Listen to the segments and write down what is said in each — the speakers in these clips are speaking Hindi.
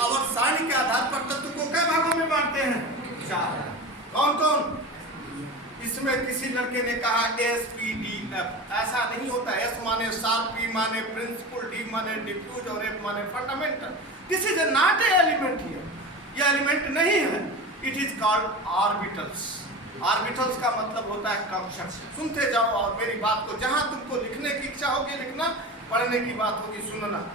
आवर्त के आधार पर तत्व को कई भागों में बांटते हैं? 4। कौन कौन? इसमें किसी लड़के ने कहा SPDF, ऐसा नहीं होता। S माने शार्प, P माने प्रिंसिपल, D माने डिफ्यूज और F माने fundamental. This is not a element here, ये एलिमेंट नहीं है। It is called orbitals. Orbitals का मतलब होता है कक्षक। सुनते जाओ और मेरी बात को, जहां तुमको लिखने की इच्छा होगी लिखना, पढ़ने की बात होगी सुनना।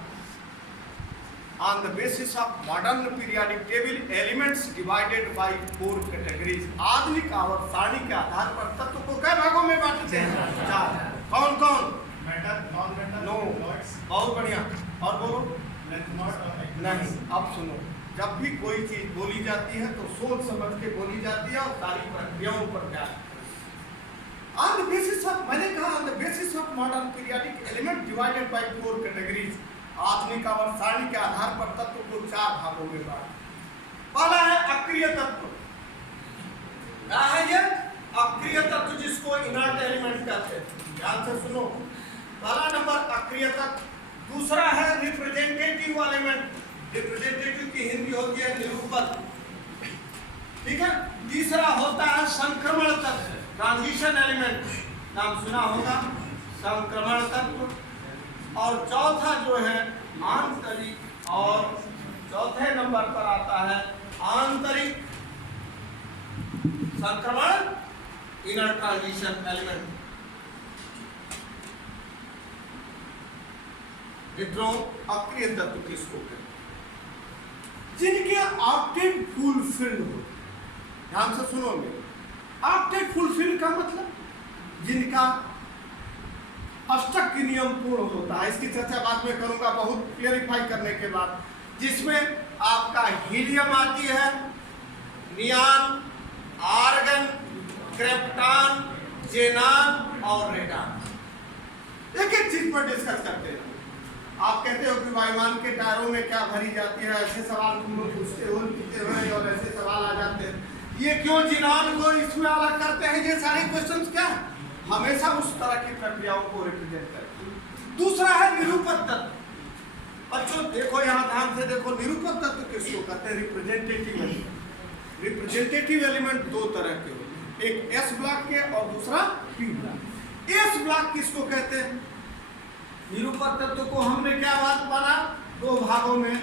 On the basis of modern periodic table, elements divided by 4 categories. आधुनिक आवर्त सारणी के आधार पर तत्व को कई भागों में बांटते हैं? 4। कौन कौन? मेटल, नॉन मेटल, नो। लॉइड्स। बहुत बढ़िया। और बोलो। नहीं, अब सुनो, जब भी कोई चीज बोली जाती है तो सोच समझ के बोली जाती है और सारी प्रक्रियाओं पर ध्यान। On the basis of, मैंने कहा on the basis of modern periodic element divided by 4 categories. आधुनिक आवर्त सारणी के आधार पर तत्व को 4 भागों में बांटा। पहला है अक्रिय तत्व। क्या है ये? अक्रिय तत्व, जिसको इनर्ट एलिमेंट कहते हैं। ध्यान से सुनो, पहला नंबर अक्रिय तत्व। दूसरा है रिप्रेजेंटेटिव एलिमेंट। रिप्रेजेंटेटिव की हिंदी होती है निरूपक, ठीक है। तीसरा होता है संक्रमण तत्व, ट्रांजिशन एलिमेंट, नाम सुना होगा, संक्रमण तत्व। और चौथा जो है आंतरिक, और चौथे नंबर पर आता है आंतरिक संक्रमण, इनर ट्रांजिशन एलिमेंट। मित्रों, अक्रिय तत्व किसको कहते हैं? जिनके ऑक्टेट फुलफिल्ड हो। ध्यान से सुनोगे, ऑक्टेट फुलफिल्ड का मतलब जिनका अष्टक नियम पूर्ण होता है। इसकी चर्चा बाद में करूंगा, बहुत क्लियरिफाई करने के बाद। जिसमें आपका हीलियम आती है, नियान, आर्गन, क्रिप्टॉन, जेनान और रेडान। एक एक चीज पर डिस्कस करते हैं। आप कहते हो कि वायुमान के टायरों में क्या भरी जाती है, ऐसे सवाल तुम लोग पूछते हो, लिखते हो और ऐसे सवाल आ जाते हैं। ये क्यों जिनान को इसमें अलग करते हैं? ये सारे क्वेश्चंस क्या हमेशा उस तरह की प्रक्रियाओं को रिप्रेजेंट करते हैं। दूसरा है निरूपक तत्व। बच्चों देखो, यहाँ ध्यान से देखो, निरूपक तत्व किसको कहते हैं? Representative element. रिप्रेजेंटेटिव एलिमेंट 2 तरह के होते हैं, एक S ब्लॉक के और दूसरा P ब्लॉक। S ब्लॉक किसको कहते हैं? निरूपक तत्व को हमने क्या बात माना? 2 भागों में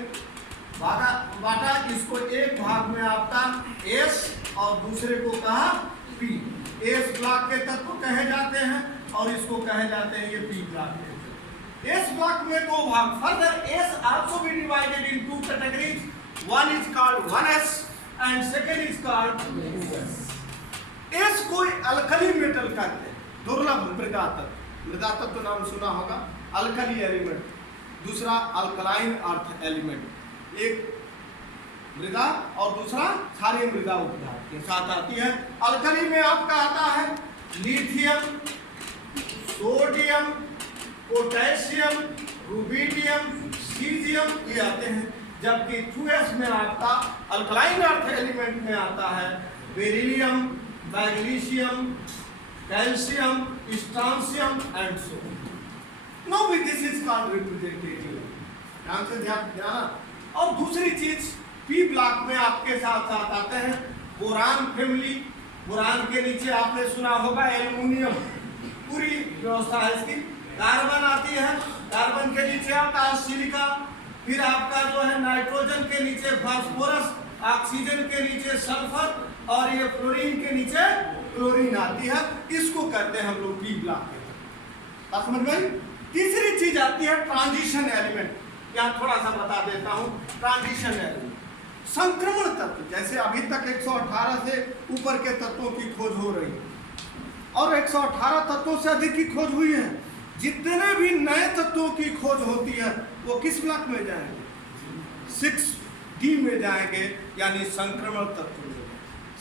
बांटा। इसको एक भाग में आपका S और दूसरे को कहा P। S ब्लॉक के तत्व कहे जाते हैं और इसको कहे जाते हैं ये P ब्लॉक के। S ब्लॉक में 2 भाग। Further S also be divided in 2 categories. One is called 1s and second is called 2s. S को अल्कली मेटल कहते हैं, दुर्लभ मृदा तत्व। मृदा तत्व नाम सुना होगा, अल्कली एलिमेंट। दूसरा अल्कलाइन अर्थ एलिमेंट। एक मृदा और दूसरा क्षारीय मृदा उपधार के साथ आती है। अल्कली में आपका आता है lithium, sodium, potassium, rubidium, caesium, ये आते हैं। जबकि 2s में आपका अल्कलाइन अर्थ एलिमेंट में आता है beryllium, magnesium, calcium, strontium and so on. Now this is called representative। ध्यान से ध्यान। और दूसरी चीज P ब्लॉक में आपके साथ साथ आते हैं बोरान फैमिली। बोरान के नीचे आपने सुना होगा एल्युमिनियम, पूरी व्यवस्था है इसकी। कार्बन आती है, कार्बन के नीचे आता है सिलिका। फिर आपका जो है नाइट्रोजन के नीचे फास्फोरस, ऑक्सीजन के नीचे सल्फर और ये फ्लोरीन के नीचे क्लोरीन आती है। इसको कहते हैं हम लोग P ब्लॉक। बात समझ में आई? तीसरी चीज आती है ट्रांजिशन एलिमेंट। यहाँ थोड़ा सा बता देता हूँ। ट्रांजिशन एलिमेंट संक्रमण तत्व, जैसे अभी तक 118 से ऊपर के तत्वों की खोज हो रही है और 118 तत्वों से अधिक की खोज हुई है। जितने भी नए तत्वों की खोज होती है वो किस ब्लॉक में जाएंगे? 6D में जाएंगे, यानी संक्रमण तत्व में।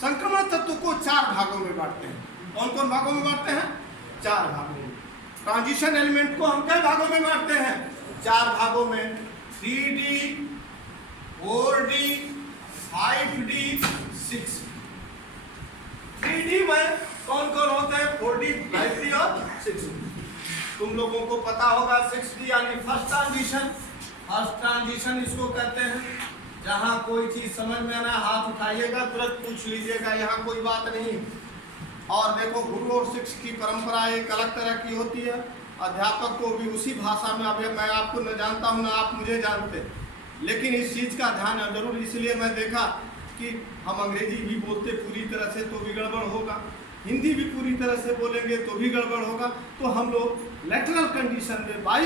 संक्रमण तत्व को 4 भागों में बांटते हैं। कौन कौन भागों में बांटते हैं? 4 भागों में। ट्रांजिशन एलिमेंट को हम कई भागों में बांटते हैं? 4 भागों में। 3D, 4D, 5D, 6D। 3D में कौन कौन होते हैं? 4D, 5D और 6D। तुम लोगों को पता होगा 6D यानी फर्स्ट ट्रांजिशन। फर्स्ट ट्रांजिशन इसको कहते हैं। जहाँ कोई चीज समझ में आना हाथ उठाइएगा, तुरंत पूछ लीजिएगा, यहाँ कोई बात नहीं। और देखो, गुरु और शिष्य की परंपरा एक अलग तरह की होती है। अध्यापक को भी उसी भाषा में, अब मैं आपको न जानता हूँ ना आप मुझे जानते, लेकिन इस चीज़ का ध्यान है जरूर। इसलिए मैं देखा कि हम अंग्रेजी भी बोलते पूरी तरह से तो भी गड़बड़ होगा, हिंदी भी पूरी तरह से बोलेंगे तो भी गड़बड़ होगा। तो हम लोग लेटरल कंडीशन में बाई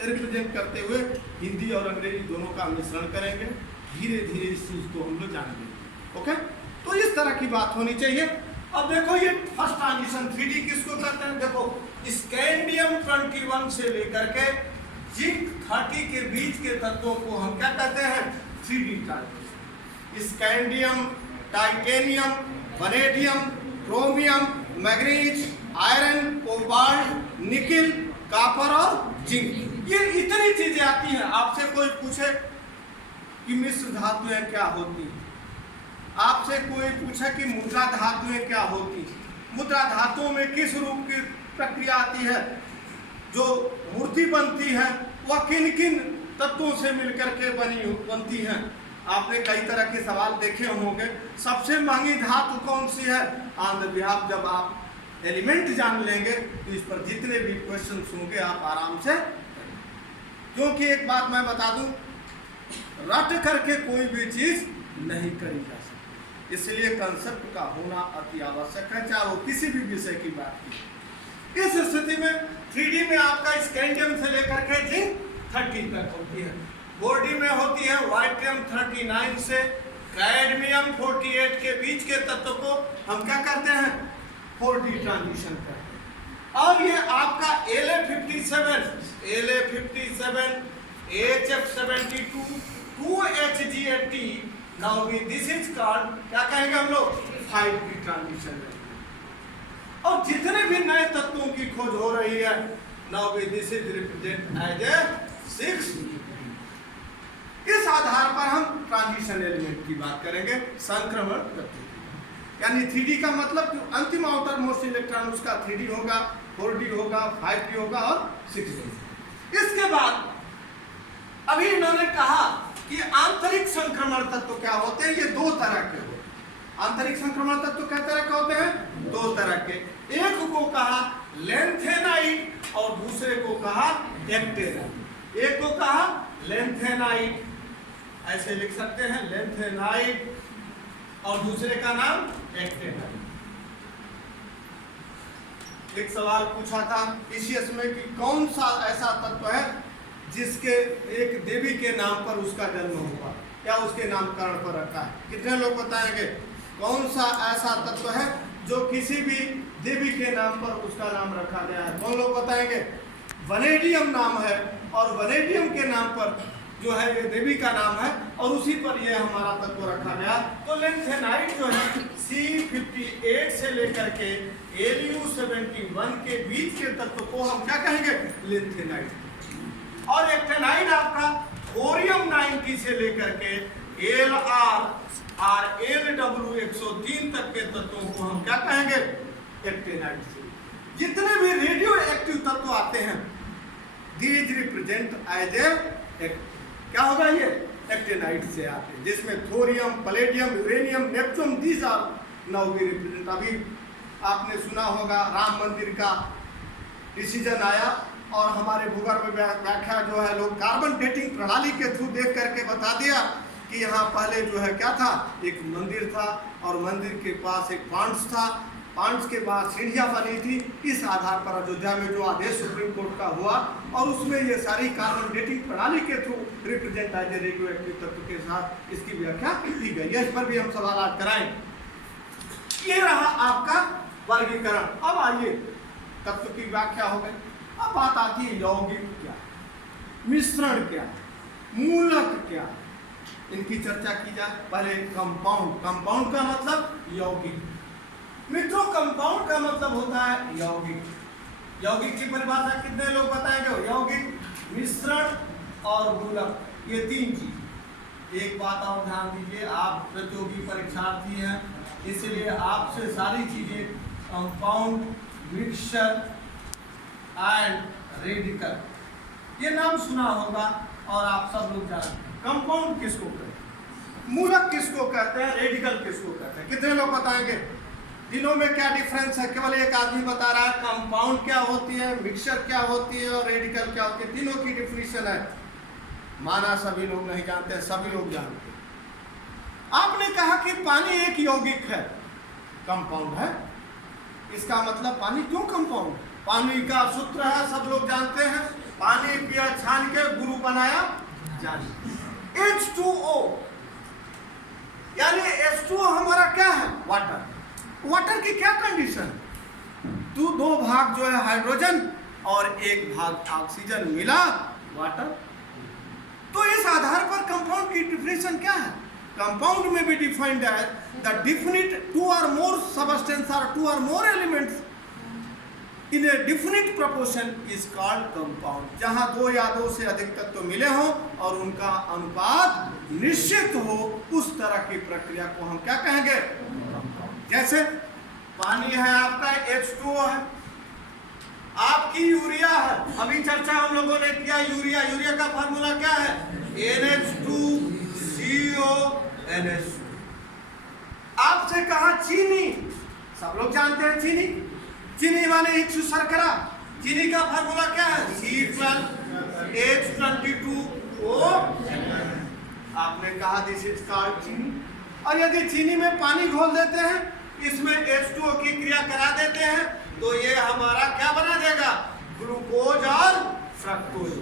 रिप्रेजेंट करते हुए हिंदी और अंग्रेजी दोनों का मिश्रण करेंगे। धीरे धीरे इस चीज़ को हम लोग जानेंगे। ओके, तो इस तरह की बात होनी चाहिए। अब देखो, ये फर्स्ट ट्रांजिशन 3D किसको कहते हैं? देखो, स्कैंडियम 21 से लेकर के जिंक 30 के बीच के तत्वों को हम क्या कहते हैं? 3D transition. Scandium, titanium, vanadium, chromium, manganese, iron, cobalt, nickel, copper और जिंक, ये इतनी चीजें आती हैं। आपसे कोई पूछे कि मिश्र धातुएं क्या होती हैं, आपसे कोई पूछे कि मुद्रा धातुएं क्या होती हैं, मुद्रा धातुओं में किस रूप की प्रक्रिया आती है, जो मूर्ति बनती है वह किन किन तत्वों से मिलकर के बनती हैं। आपने कई तरह के सवाल देखे होंगे। सबसे महंगी धातु कौन सी है? ऑन द बिहाफ, जब आप एलिमेंट जान लेंगे तो इस पर जितने भी क्वेश्चन होंगे आप आराम से, क्योंकि एक बात मैं बता दूं, रट करके कोई भी चीज नहीं करी जा सकती, इसलिए कंसेप्ट का होना अति आवश्यक है, चाहे वो किसी भी विषय की बात की। इस स्थिति में 3D में आपका स्कैंडियम से लेकर के जिंक 30 तक होती है। बोर्डी में होती है वाइट्रियम 39 से कैडमियम 48 के बीच के तत्व को हम क्या करते हैं? 4D ट्रांजिशन करते हैं। और ये आपका La57, HF72, 2HGAT, now this is called, क्या कहेंगे हम लोग? 5D transition. और जितने भी नए तत्वों की खोज हो रही है, now this is represent as a 6D। इस आधार पर हम ट्रांजिशन एलिमेंट की बात करेंगे, संक्रमण तत्व। यानी 3D का मतलब कि अंतिम आउटर मोस्ट इलेक्ट्रॉन उसका 3D होगा, 4D होगा, 5D होगा और 6D। इसके बाद अभी इन्होंने कहा कि आंतरिक संक्रमण तत्व क्या होते हैं? ये दो तरह के होते हैं। आंतरिक संक्रमण तत्व क्या तरह के होते हैं? दो तरह के। एक को कहा लेंथेनाइट और दूसरे को कहा एक्टेनाइट। एक को कहा लेंथेनाइट, ऐसे लिख सकते हैं लेंथेनाइट, और दूसरे का नाम एक्टेनाइट। एक सवाल पूछा था पीसीएस में कि कौन सा ऐसा तत्व है जिसके एक देवी के नाम पर उसका जन्म हुआ या उसके नामकरण पर रखा है? कितने लोग बताएंगे कौन सा ऐसा तत्व है जो किसी भी देवी के नाम पर उसका नाम रखा गया है? कौन लोग बताएंगे? वनेडियम नाम है, और वनेडियम के नाम पर जो है ये देवी का नाम है और उसी पर ये हमारा तत्व रखा गया। तो लेंथेनाइट जो है C58 से लेकर के Lu71 के बीच के तत्व को हम क्या कहेंगे? लेंथेनाइट। और एक्टेनाइट आपका थोरियम 90 से लेकर के Lr और Lw103 तक के तत्वों को हम क्या कहेंगे? एक्टेनाइट से। जितने भी रेडियो एक्टिव तत्व आते हैं, दीज रिप्रेजेंट एज ए, क्या होगा? ये एक्टेनाइट से आते हैं, जिसमें thorium, palladium, uranium, Neptune, these are now we represent. अभी आपने सुना होगा राम मंदिर का डिसीजन आया और हमारे भूगर्भ व्याख्या जो है लोग कार्बन डेटिंग प्रणाली के थ्रू देख करके बता दिया कि यहाँ पहले जो है क्या था? एक मंदिर था और मंदिर के पास एक पांड्स था, पांड्स के बाद सीढ़ियाँ बनी थी। इस आधार पर अयोध्या में जो आदेश सुप्रीम कोर्ट का हुआ और उसमें ये सारी कार्बन डेटिंग प्रणाली के through represent as a radioactive तत्व के साथ इसकी व्याख्या की गई है। इस पर भी हम सवाल आज कराएंगे। ये रहा आपका वर्गीकरण। अब आइए, तत्व की व्याख्या हो गई। अब बात आती है यौगिक क्या, मिश्रण क्या, मूलक क्या, इनकी चर्चा की जाए। पहले कंपाउंड। कंपाउंड का मतलब यौगिक। मित्रों, कंपाउंड का मतलब होता है यौगिक। यौगिक की परिभाषा कितने लोग बताएंगे? यौगिक, मिश्रण और मूलक, ये तीन चीज। एक बात और ध्यान दीजिए, आप प्रतियोगी परीक्षार्थी हैं, इसलिए आपसे सारी चीजें कंपाउंड, मिक्सचर एंड रेडिकल ये नाम सुना होगा और आप सब लोग जानते हैं। कंपाउंड किसको कहते हैं? मूलक किसको कहते हैं, रेडिकल किसको कहते हैं? कितने लोग बताएंगे? तीनों में क्या डिफरेंस है? केवल एक आदमी बता रहा है कंपाउंड क्या होती है, मिक्सचर क्या होती है और रेडिकल क्या होती है। तीनों की डिफिनीशन है। माना सभी लोग नहीं जानते, सभी लोग जानते हैं। आपने कहा कि पानी एक यौगिक है, कंपाउंड है, इसका मतलब पानी क्यों कंपाउंड? पानी का सूत्र है, सब लोग जानते हैं, पानी पिया छान के गुरु बनाया जाने। H2O यानी H2O हमारा क्या है? वाटर। वाटर की क्या कंडीशन? दो भाग जो है हाइड्रोजन और एक भाग ऑक्सीजन मिला वाटर। तो इस आधार पर कंपाउंड की डिफिनेशन क्या है? कंपाउंड में भी डिफाइंड है द डेफिनिट टू और मोर सब्सटेंस और टू और more elements in A definite proportion is called compound. जहां दो या दो से अधिक तत्व मिले हों और उनका अनुपात निश्चित हो, उस तरह की प्रक्रिया को हम क्या कहेंगे? जैसे पानी है आपका, H2O है, आपकी यूरिया है। अभी चर्चा हम लोगों ने किया यूरिया। यूरिया का फार्मूला क्या है? NH2CONH2। आपसे कहा चीनी, सब लोग जानते हैं चीनी। चीनी माने इक्षु शर्करा। चीनी का फार्मूला क्या है? C12H22O। आपने कहा दिस इज कॉल्ड चीनी। और यदि चीनी में पानी घोल देते हैं, इसमें H2O की क्रिया करा देते हैं, तो ये हमारा क्या बना देगा? ग्लूकोज और फ्रक्टोज।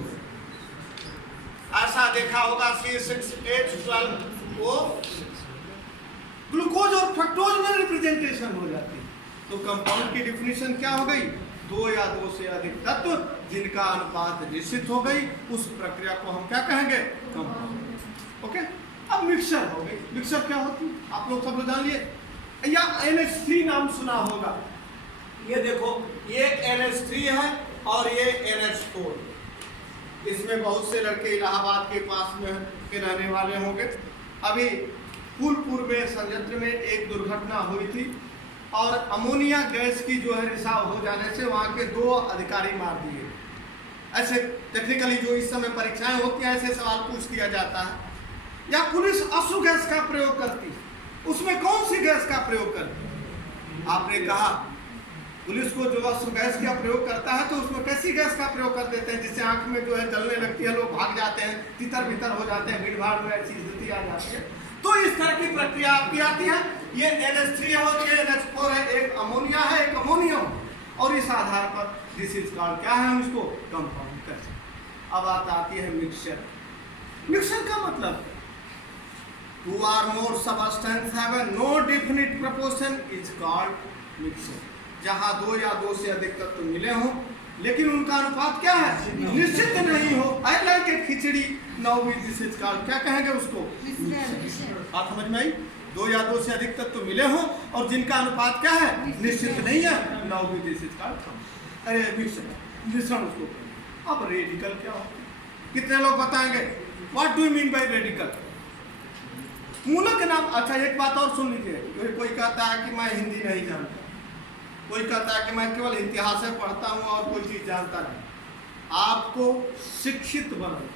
ऐसा देखा होगा C6H12O। ग्लूकोज और फ्रक्टोज में रिप्रेजेंटेशन हो जाती है। तो कंपाउंड की डिफिनीशन क्या हो गई? दो या दो से अधिक तत्व जिनका अनुपात निश्चित हो गई, उस प्रक्रिया को हम क्या कहेंगे? कंपाउंड। ओके। अब मिक्सचर हो गई। मिक्सचर क्या होती है? आप लोग सब लोग जान लिए या NH3 नाम सुना होगा। ये देखो, ये NH3 है और ये NH4। इसमें बहुत से लड़के इलाहाबाद के पास में के रहने वाले होंगे। अभी फूलपुर में संयंत्र में एक दुर्घटना हुई थी और अमोनिया गैस की जो है रिसाव हो जाने से वहाँ के 2 अधिकारी मार दिए। ऐसे टेक्निकली जो इस समय परीक्षाएं होती हैं, ऐसे सवाल पूछ दिया जाता है। या पुलिस अश्रु गैस का प्रयोग करती है, उसमें कौन सी गैस का प्रयोग करती है? आपने कहा पुलिस को जो अश्रु गैस का प्रयोग करता है, तो उसमें कैसी गैस का प्रयोग कर देते हैं जिससे आंख में जो है जलने लगती है, लोग भाग जाते हैं, तितर बितर हो जाते हैं, भीड़ भाड़ में ऐसी स्थिति आ जाती है। तो इस तरह की प्रक्रिया आपकी आती है। ये NH3 है और ये NH4 है, एक अमोनिया है, एक अमोनियम। और इस आधार पर दिस इज कॉल्ड क्या है? हम इसको कंपाउंड कर सकते। अब आती है मिक्सचर। मिक्सचर का मतलब two or more substances have a no definite proportion is called mixture। जहाँ दो या दो से अधिक तत्व मिले हों लेकिन उनका अनुपात क्या है? निश्चित नहीं हो। I like a khichdi, now we this is called क्या कहेंगे उसको? बात समझ में आई? दो या दो से अधिक तत्व मिले हों और जिनका अनुपात क्या है? निश्चित नहीं है, now we this is called mixture, मिश्रण उसको। अब रेडिकल क्या होता है? कितने लोग बताएंगे? What do you mean by radical? मूलक नाम। अच्छा, एक बात और सुन लीजिए। कोई कहता है कि मैं हिंदी नहीं जानता, कोई कहता है कि मैं केवल इतिहास पढ़ता हूँ और कोई चीज जानता नहीं। आपको शिक्षित बनाना।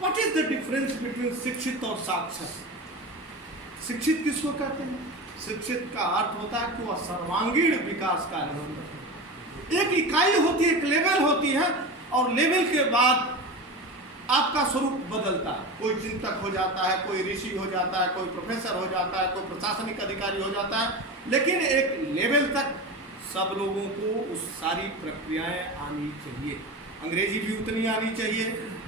What is the difference between शिक्षित और साक्षर? शिक्षित किसको कहते हैं? शिक्षित का अर्थ होता है कि वह सर्वांगीण विकास का है। एक इकाई होती है, एक लेवल होती है, और लेवल के बाद आपका स्वरूप बदलता है। कोई चिंतक हो जाता है, कोई ऋषि हो जाता है, कोई प्रोफेसर हो जाता है, कोई प्रशासनिक अधिकारी हो जाता है। लेकिन एक लेवल तक सब लोगों को उस सारी प्रक्रियाएं आनी चाहिए। अंग्रेजी भी उतनी आनी चाहिए,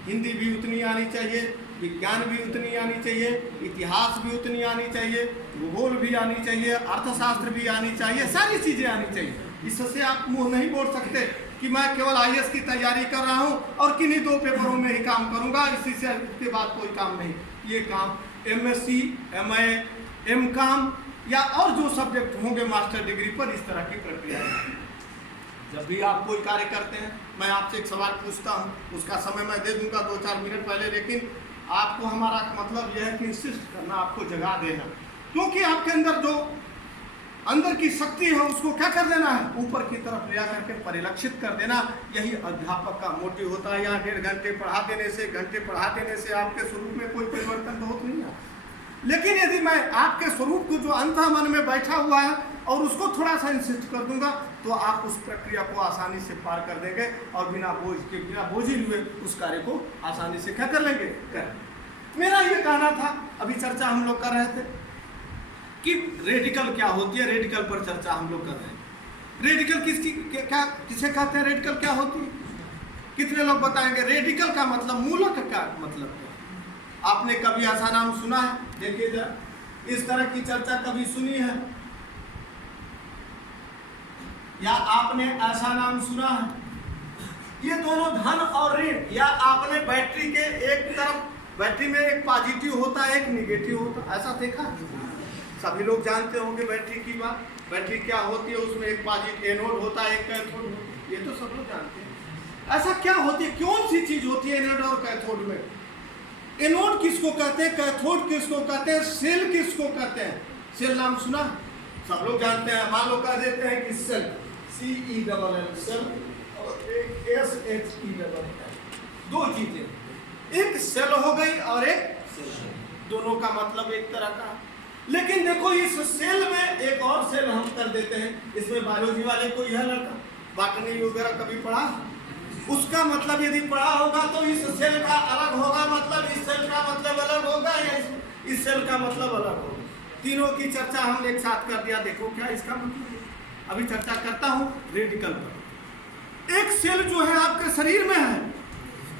हिंदी भी उतनी आनी चाहिए, विज्ञान भी उतनी आनी चाहिए, इतिहास भी उतनी आनी चाहिए, भूगोल भी आनी चाहिए, अर्थशास्त्र भी आनी चाहिए, सारी चीज़ें आनी चाहिए। इससे आप मुँह नहीं बोल सकते कि मैं केवल IAS की तैयारी कर रहा हूं और किन्हीं 2 पेपरों में ही काम करूंगा, इसी से उसके बाद कोई काम नहीं। ये काम MSc, MA, MCom या और जो सब्जेक्ट होंगे मास्टर डिग्री पर, इस तरह की प्रक्रिया है। जब भी आप कोई कार्य करते हैं, मैं आपसे एक सवाल पूछता हूं, उसका समय मैं दे दूंगा 2-4 मिनट पहले, लेकिन आपको हमारा मतलब यह है कि इंसिस्ट करना, आपको जगा देना, क्योंकि आपके अंदर जो अंदर की शक्ति है उसको क्या कर देना है? ऊपर की तरफ ले करके परिलक्षित कर देना। यही अध्यापक का मोटिव होता है। यहाँ 1.5 घंटे पढ़ा देने से, घंटे पढ़ा देने से आपके स्वरूप में कोई परिवर्तन बहुत नहीं है। लेकिन यदि मैं आपके स्वरूप को जो अंतः मन में बैठा हुआ है और उसको थोड़ा सा इंसिस्ट कर दूंगा तो आप उस प्रक्रिया को आसानी से पार कर देंगे और बिना बोझ हुए उस कार्य को आसानी से क्या कर लेंगे कर। मेरा ये कहना था, अभी चर्चा हम लोग कर रहे थे कि रेडिकल क्या होती है, रेडिकल पर चर्चा हम लोग कर रहे हैं। रेडिकल किसे कहते हैं, रेडिकल क्या होती है, कितने लोग बताएंगे? रेडिकल का मतलब, मूलक का मतलब क्या? आपने कभी ऐसा नाम सुना है? देखिए जरा, इस तरह की चर्चा कभी सुनी है या आपने ऐसा नाम सुना है? ये दोनों धन और ऋण, या आपने बैटरी के एक तरफ, बैटरी में एक पॉजिटिव होता है एक निगेटिव होता है, ऐसा देखा? सभी लोग जानते होंगे बैटरी की बात। बैटरी क्या होती है, उसमें एक पॉजिटिव एनोड होता है एक कैथोड होता है, ये तो सब लोग जानते हैं। ऐसा क्या होती है, कौन सी चीज होती है एनोड और कैथोड में? एनोड किसको कहते हैं, कैथोड किसको कहते हैं, सेल किसको कहते हैं? सेल नाम सुना, सब लोग जानते हैं। मान लो कह देते हैं कि सेल, CELL सेल, और एक SHELL, दो चीजें, एक सेल हो गई और एक सेल, दोनों का मतलब एक तरह का। लेकिन देखो इस सेल में एक और सेल हम कर देते हैं, इसमें बायोलॉजी वाले कोई है लड़का, बॉटनी वगैरह कभी पढ़ा? उसका मतलब यदि पढ़ा होगा तो इस सेल का अलग होगा मतलब, इस सेल का मतलब अलग होगा, या इस सेल का मतलब अलग होगा। तीनों की चर्चा हमने एक साथ कर दिया। देखो क्या इसका मतलब, अभी चर्चा करता हूँ रेडिकल पर। एक सेल जो है आपके शरीर में है,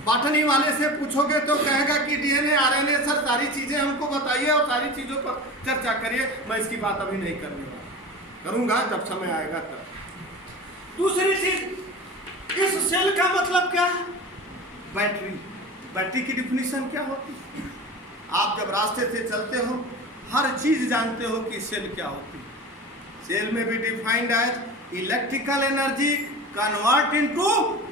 बॉटनी वाले से पूछोगे तो कहेगा कि DNA RNA, सर सारी चीजें हमको बताइए और सारी चीजों पर चर्चा करिए। मैं इसकी बात अभी नहीं करने वाला, करूंगा जब समय आएगा तब। दूसरी चीज, इस सेल का मतलब क्या है? बैटरी। बैटरी की डिफिनीशन क्या होती है? आप जब रास्ते से चलते हो हर चीज जानते हो कि सेल क्या होती है। सेल में भी defined as electrical energy convert into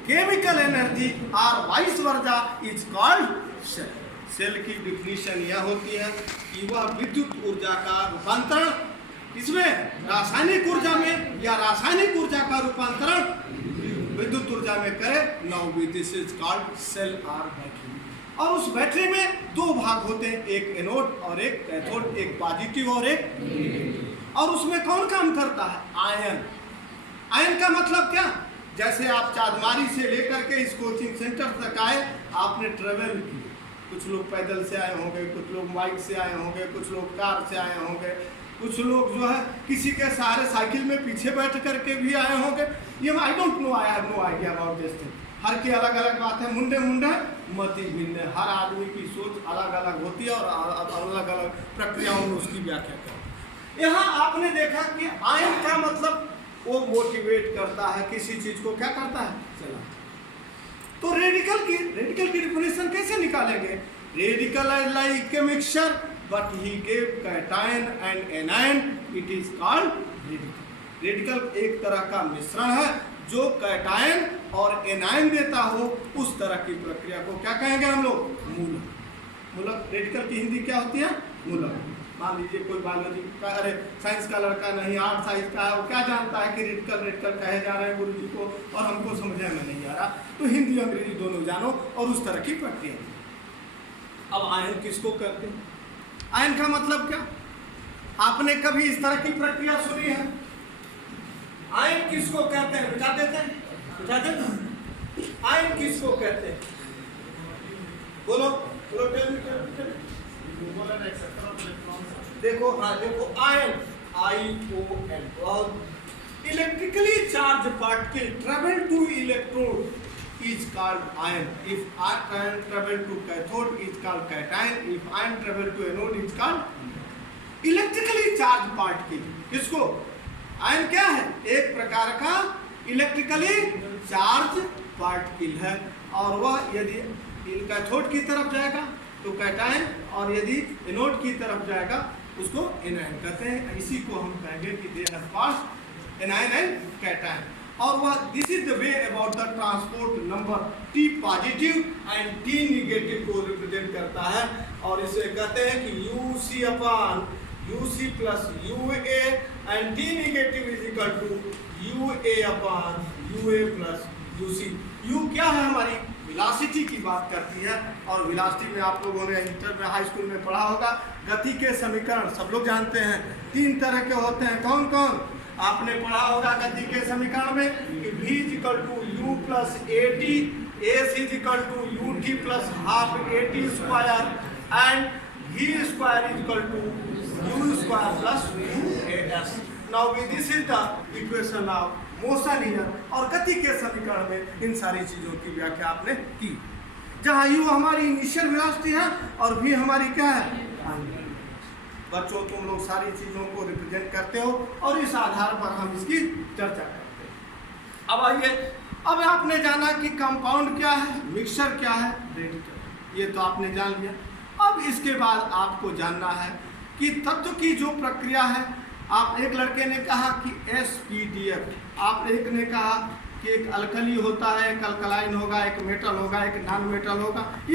chemical energy और vice versa is called cell. Cell की डिफिनीशन यह होती है कि वह विद्युत ऊर्जा का रूपांतरण इसमें रासायनिक ऊर्जा में, या रासायनिक ऊर्जा का रूपांतरण विद्युत ऊर्जा में करे। Now this is called cell और बैटरी। और उस बैटरी में दो भाग होते हैं, एक एनोड और एक कैथोड, एक पॉजिटिव और एक नेगेटिव। और उसमें कौन काम करता है? आयन। आयन का मतलब क्या? जैसे आप चाँदमारी से लेकर के इस कोचिंग सेंटर तक आए, आपने ट्रेवल की, कुछ लोग पैदल से आए होंगे, कुछ लोग बाइक से आए होंगे, कुछ लोग कार से आए होंगे, कुछ लोग जो है किसी के सहारे साइकिल में पीछे बैठ करके भी आए होंगे। ये I don't know, I have no idea about this thing. हर की अलग अलग बात है, मुंडे मुंडे मति भिन्न, हर आदमी की सोच अलग अलग होती है और अलग अलग प्रक्रियाओं में उसकी व्याख्या करती है। यहाँ आपने देखा कि आयन का मतलब वो मोटिवेट करता है, किसी चीज को क्या करता है, चला। तो रेडिकल की डिफिनेशन कैसे निकालेंगे? Radical is like a mixture but he give cation and anion, it is called radical. Radical एक तरह का मिश्रण है जो कैटायन और एनायन देता हो, उस तरह की प्रक्रिया को क्या कहेंगे हम लोग? मूलक। मूलक रेडिकल की हिंदी क्या होती है? मूलक। मान लीजिए कोई बायोलॉजी का, अरे साइंस का लड़का नहीं, आर्ट साइंस का है, वो क्या जानता है कि रेडिकल कहे जा रहे हैं गुरु जी को, और हमको समझ में नहीं आ रहा। तो हिंदी अंग्रेजी दोनों जानो और उस तरह की प्रक्रिया। अब आयन किसको कहते हैं? आयन का मतलब क्या? आपने कभी इस तरह की प्रक्रिया सुनी है? आयन किसको कहते हैं? बता देते हैं। आयन किसको कहते हैं? बोलो बोलो। देखो, हाँ देखो, ion ION, electrically charge particle travel to electrode is called ion. If ion travel to cathode is called cation. If ion travel to anode is called electrically charged particle. किसको? आयन क्या है? एक प्रकार का इलेक्ट्रिकली चार्ज पार्टिकल है, और वह यदि कैथोड की तरफ जाएगा तो कैटायन, और यदि एनोड की तरफ जाएगा उसको एनायन कहते हैं। इसी को हम कहेंगे कि they have passed anion and cation. और वह this is the way about the transport number T positive and T negative को रिप्रेजेंट करता है, और इसे कहते हैं कि UC upon UC plus UA and T negative is equal to UA upon UA plus UC। U क्या है हमारी? वेलोसिटी की बात करती है। और वेलोसिटी में आप लोगों ने इंटर में हाई स्कूल में पढ़ा होगा, गति के समीकरण सब लोग जानते हैं 3 तरह के होते हैं। कौन कौन? आपने पढ़ा होगा गति के समीकरण में कि v = u + at, s = ut + ½ at square and v square = u square + 2as। Now this is the equation of motion here. और गति के समीकरण में इन सारी चीज़ों की व्याख्या आपने की, जहाँ u हमारी इनिशियल वेलोसिटी है और v हमारी क्या है? बच्चों तुम लोग सारी चीज़ों को रिप्रेजेंट करते हो और इस आधार पर हम इसकी चर्चा करते हैं। अब आइए, अब आपने जाना कि कंपाउंड क्या है, मिक्सचर क्या है, रेडी क्या है, ये तो आपने जान लिया। अब इसके बाद आपको जानना है कि तत्व की जो प्रक्रिया है। आप एक लड़के ने कहा कि SPDF, आप एक ने कहा कि एक अल्कली होता है, एक अल्कलाइन होगा, एक मेटल होगा, एक नॉन मेटल होगा।